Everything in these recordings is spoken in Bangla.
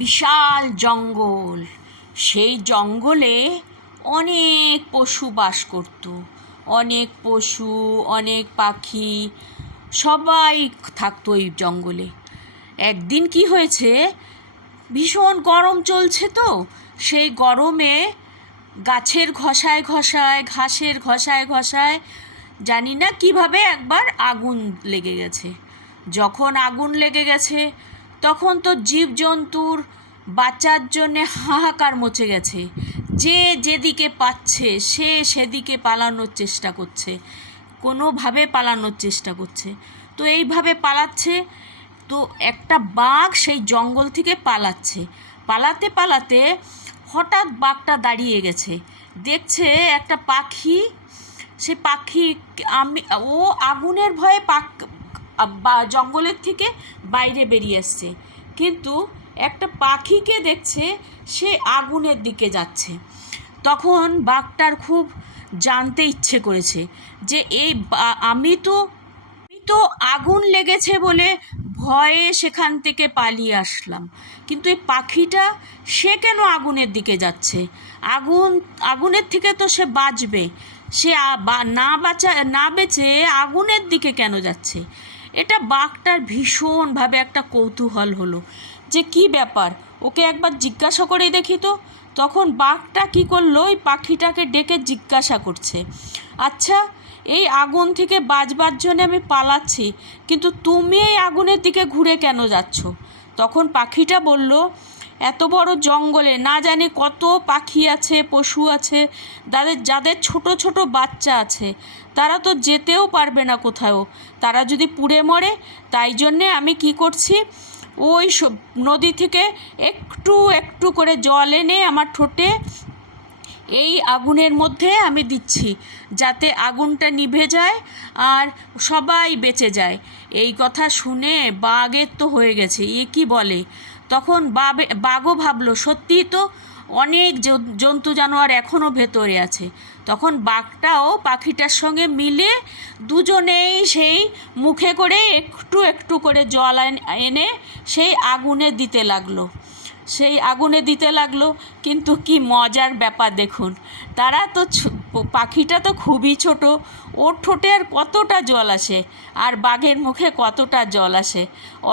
বিশাল জঙ্গল। সেই জঙ্গলে অনেক পশু বাস করত। অনেক পশু, অনেক পাখি, সবাই থাকতো এই জঙ্গলে। একদিন কি হয়েছে, ভীষণ গরম চলছে তো, সেই গরমে গাছের ঘষায় ঘষায়, ঘাসের ঘষায় ঘষায় জানি না কিভাবে একবার আগুন লেগে গেছে। যখন আগুন লেগে গেছে তখন তো জীবজন্তুর বাঁচার জন্যে হাহাকার মচে গেছে। যে যেদিকে পাচ্ছে সে সেদিকে পালানোর চেষ্টা করছে, কোনোভাবে পালানোর চেষ্টা করছে। তো এইভাবে পালাচ্ছে, তো একটা বাঘ সেই জঙ্গল থেকে পালাচ্ছে। পালাতে পালাতে হঠাৎ বাঘটা দাঁড়িয়ে গেছে, দেখছে একটা পাখি। সে পাখি ও আগুনের ভয়ে জঙ্গলের থেকে বাইরে বেরিয়ে এসছে, কিন্তু একটা পাখিকে দেখছে সে আগুনের দিকে যাচ্ছে। তখন বাঘটার খুব জানতে ইচ্ছে করেছে যে আমি তো আগুন লেগেছে বলে ভয়ে সেখান থেকে পালিয়ে আসলাম, কিন্তু এই পাখিটা সে কেন আগুনের দিকে যাচ্ছে? আগুনের থেকে তো সে বাঁচবে, সে না বেঁচে আগুনের দিকে কেন যাচ্ছে? এটা বাঘটার ভীষণভাবে একটা কৌতূহল হলো যে কি ব্যাপার, ওকে একবার জিজ্ঞাসা করে দেখি তো। তখন বাঘটা কি করলো, ওই পাখিটাকে ডেকে জিজ্ঞাসা করছে, আচ্ছা, এই আগুন থেকে বাঁচবার জন্য আমি পালাচ্ছি, কিন্তু তুমি এই আগুনের দিকে ঘুরে কেন যাচ্ছ? তখন পাখিটা বলল, এত বড় জঙ্গলে না জানি কত পাখি আছে, পশু আছে, যাদের ছোট ছোট বাচ্চা আছে, তারা তো যেতেও পারবে না কোথাও, তারা যদি পুড়ে মরে। তাই জন্যে আমি কি করছি, ওই নদী থেকে একটু একটু করে জল এনে আমার ঠোঁটে এই আগুনের মধ্যে আমি দিচ্ছি, যাতে আগুনটা নিভে যায় আর সবাই বেঁচে যায়। এই কথা শুনে বাঘের তো হয়ে গেছে, এ কি বলে। তখন বাঘও ভাবলো, সত্যিই তো অনেক জন্তু জানোয়ার এখনও ভেতরে আছে। তখন বাঘটাও পাখিটার সঙ্গে মিলে দুজনেই সেই মুখে করে একটু একটু করে জল এনে সেই আগুনে দিতে লাগলো। কিন্তু কি মজার ব্যাপার দেখুন, তারা তো পাখিটা তো খুবই ছোট, ওর ঠোঁটে আর কতটা জল আসে, আর বাঘের মুখে কতটা জল আসে,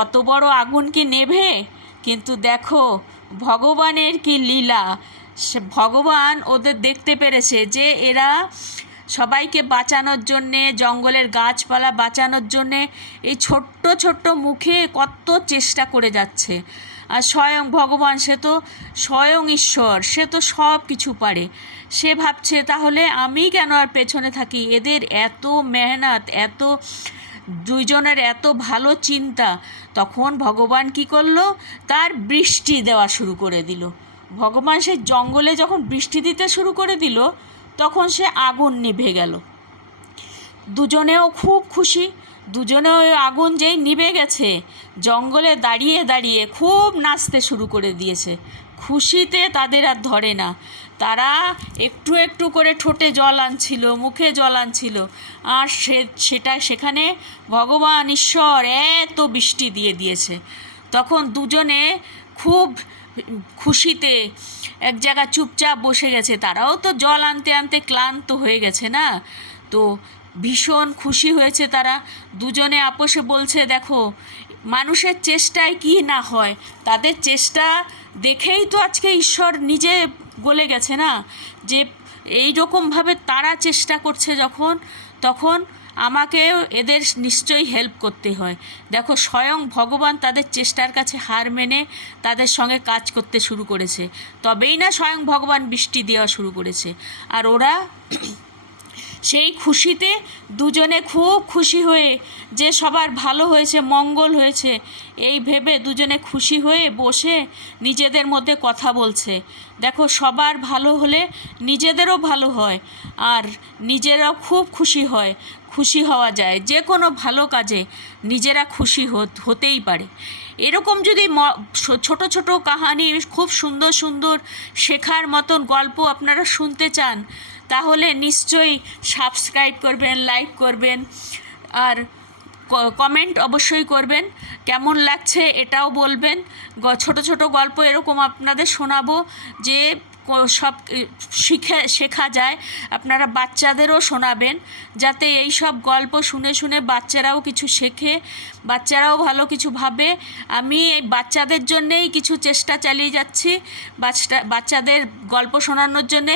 অত বড় আগুন কি নেভে? কিন্তু দেখো ভগবানের কি লীলা, ভগবান ওদের দেখতে পেরেছে যে এরা সবাইকে বাঁচানোর জন্যে, জঙ্গলের গাছপালা বাঁচানোর জন্যে এই ছোট্ট ছোট্ট মুখে কত চেষ্টা করে যাচ্ছে। আর স্বয়ং ভগবান, সে তো স্বয়ং ঈশ্বর, সে তো সব কিছু পারে। সে ভাবছে তাহলে আমি কেন আর পেছনে থাকি, এদের এত মেহনত, দুইজনের এত ভালো চিন্তা। তখন ভগবান কি করলো, তার বৃষ্টি দেওয়া শুরু করে দিল। ভগবান সেই জঙ্গলে যখন বৃষ্টি দিতে শুরু করে দিল, তখন সে আগুন নিভে গেল। দুজনেও খুব খুশি। দুজনে ওই আগুন যেই নিভে গেছে, জঙ্গলে দাঁড়িয়ে দাঁড়িয়ে খুব নাচতে শুরু করে দিয়েছে। খুশিতে তাদের আর ধরে না, তারা একটু একটু করে ঠোঁটে জল আনছিল, মুখে জল আনছিল, আর সেখানে ভগবান ঈশ্বর এত বৃষ্টি দিয়ে দিয়েছে। তখন দুজনে খুব খুশিতে এক জায়গায় চুপচাপ বসে গেছে। তারাও তো জল আনতে আনতে ক্লান্ত হয়ে গেছে না, তো ভীষণ খুশি হয়েছে তারা। দুজনে আপোষে বলছে, দেখো মানুষের চেষ্টায় কি না হয়, তাদের চেষ্টা দেখেই তো আজকে ঈশ্বর নিজে গলে গেছে না, যে এই রকমভাবে তারা চেষ্টা করছে যখন, তখন আমাকেও এদের নিশ্চয়ই হেল্প করতে হয়। দেখো স্বয়ং ভগবান তাদের চেষ্টার কাছে হার মেনে তাদের সঙ্গে কাজ করতে শুরু করেছে, তবেই না স্বয়ং ভগবান বৃষ্টি দেওয়া শুরু করেছে। আর ওরা সেই খুশিতে দুজনে খুব খুশি হয়ে, যে সবার ভালো হয়েছে, মঙ্গল হয়েছে, এই ভেবে দুজনে খুশি হয়ে বসে নিজেদের মধ্যে কথা বলছে। দেখো সবার ভালো হলে নিজেদেরও ভালো হয়, আর নিজেরাও খুব খুশি হওয়া যায়। যে কোনো ভালো কাজে নিজেরা খুশি হতেই পারে। এরকম যদি ছোট ছোট কাহিনী, খুব সুন্দর সুন্দর শেখার মতন গল্প আপনারা শুনতে চান, তাহলে নিশ্চয়ই সাবস্ক্রাইব করবেন, লাইক করবেন, আর কমেন্ট অবশ্যই করবেন, কেমন লাগছে এটাও বলবেন। ছোট ছোট গল্প এরকম আপনাদের শোনাবো যে সব শেখা যায়। আপনারা বাচ্চাদেরও শোনাবেন, যাতে এই সব গল্প শুনে শুনে বাচ্চারাও কিছু শেখে, বাচ্চারাও ভালো কিছু ভাবে। আমি এই বাচ্চাদের জন্যেই কিছু চেষ্টা চালিয়ে যাচ্ছি, বাচ্চাদের গল্প শোনানোর জন্যে।